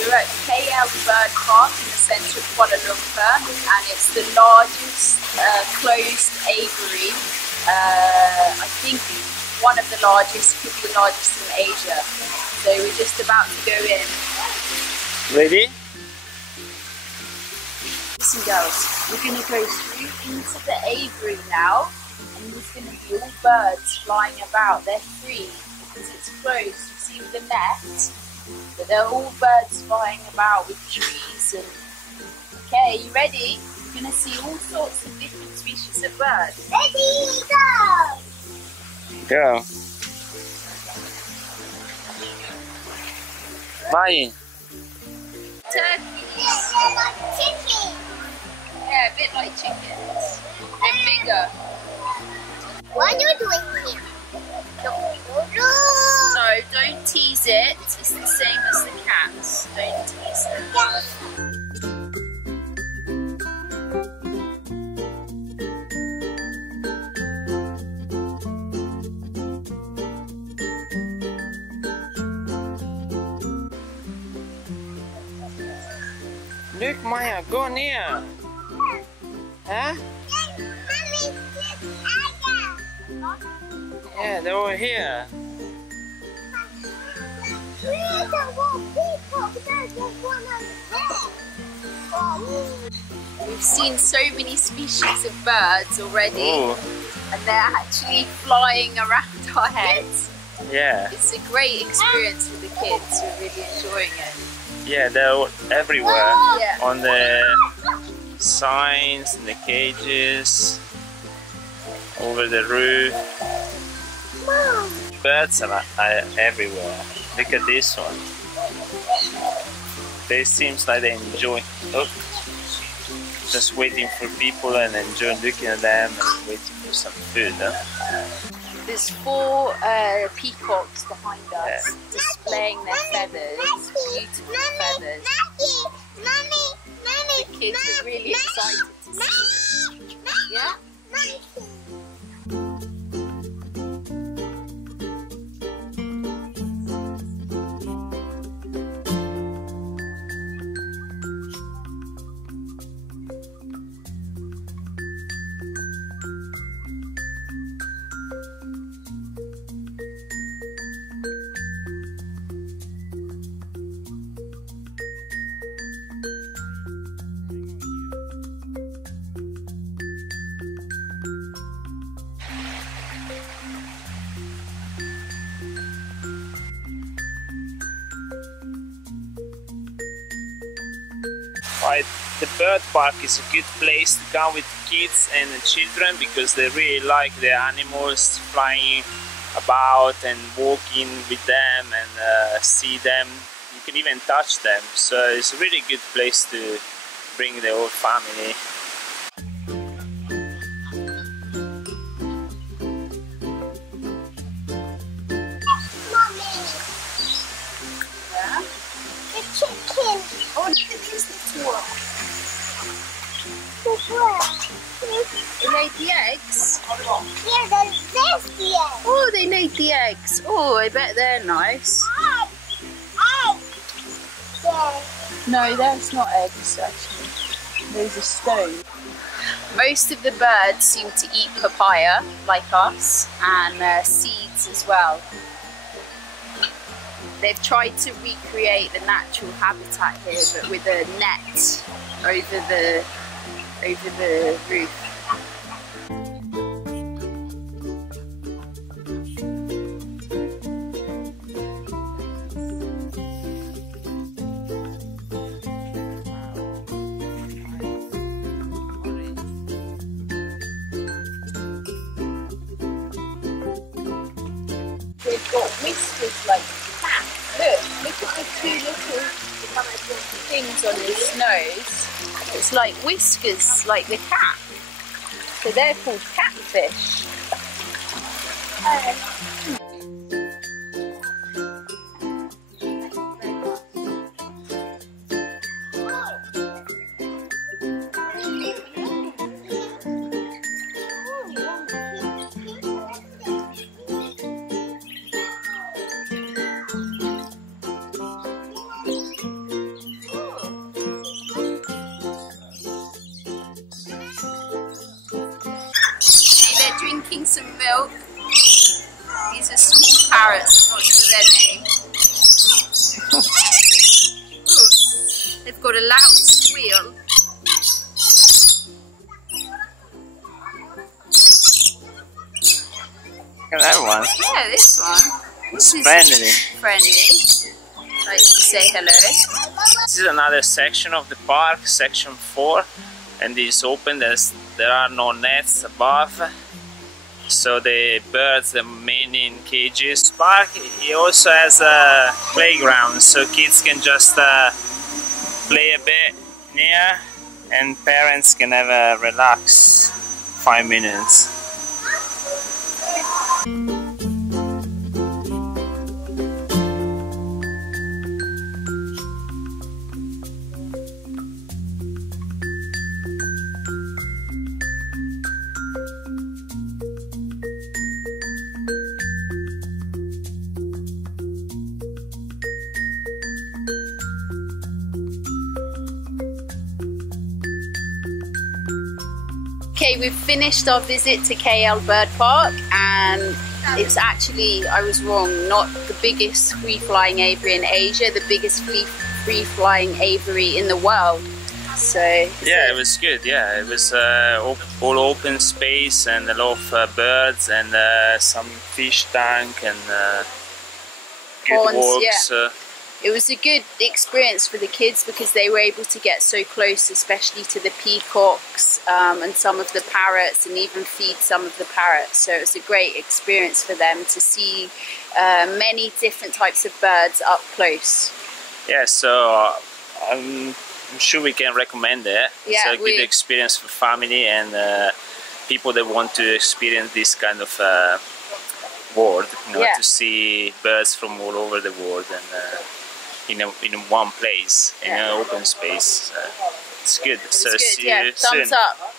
We're at KL Bird Park in the centre of Kuala Lumpur, and it's the largest closed aviary. I think one of the largest, could be the largest in Asia. So we're just about to go in. Ready? Listen girls, we're going to go through into the aviary now, and there's going to be all birds flying about. They're free because it's closed, you see with the net, but they're all birds flying about with trees and... Okay, you ready? You're going to see all sorts of different species of birds. Ready, go! Go. Bye. Turkeys. They're like chickens. Yeah, a bit like chickens. They're bigger. What are you doing here? No, don't tease it. It's the same as the cats. Don't tease them. Look, Maya, go near. Huh? Yeah, they're over here. We've seen so many species of birds already. Ooh. And they're actually flying around our heads. Yeah. It's a great experience for the kids. We're really enjoying it. Yeah, they're everywhere. Yeah. On the signs, in the cages, over the roof. Birds are everywhere. Look at this one. They seems like they enjoy. Oh, just waiting for people and enjoy looking at them and waiting for some food. Huh? There's 4 peacocks behind us, displaying their feathers, beautiful feathers. The kids are really excited to see. Yeah? Right, the bird park is a good place to come with kids and children because they really like the animals flying about and walking with them and see them. You can even touch them, so it's a really good place to bring the whole family. Oh, look at these little ones. They laid the eggs. Yeah, there's the egg. Oh, they laid the eggs. Oh, I bet they're nice. No, that's not eggs actually. Those are stones. Most of the birds seem to eat papaya, like us, and seeds as well. They've tried to recreate the natural habitat here, but with a net over the roof. They've got whiskers like cat. Look at the 2 little things on his nose. It's like whiskers, like the cat. So they're called catfish. drinking some milk. These are small parrots, I'm not sure their name. Ooh, they've got a loud squeal. Look at that one. Yeah, this one. This is Friendly. friendly. Likes to say hello. This is another section of the park, section 4, and it is open. There are no nets above, so the birds remain in cages. Park it also has a playground, so kids can just play a bit near, and parents can have a relax 5 minutes. Okay, we've finished our visit to KL Bird Park, and it's actually, I was wrong, not the biggest free-flying aviary in Asia, the biggest free-flying aviary in the world. So yeah, it was good. Yeah, it was all open space and a lot of birds and some fish tank and good Ponds, walks. yeah. It was a good experience for the kids because they were able to get so close, especially to the peacocks and some of the parrots, and even feed some of the parrots. So it was a great experience for them to see many different types of birds up close. Yeah, so I'm sure we can recommend it. It's Yeah, a good experience for family and people that want to experience this kind of world, you know, Yeah. to see birds from all over the world and in one place, in an open space. It's good. It was So good, see yeah. you Thumbs soon. up.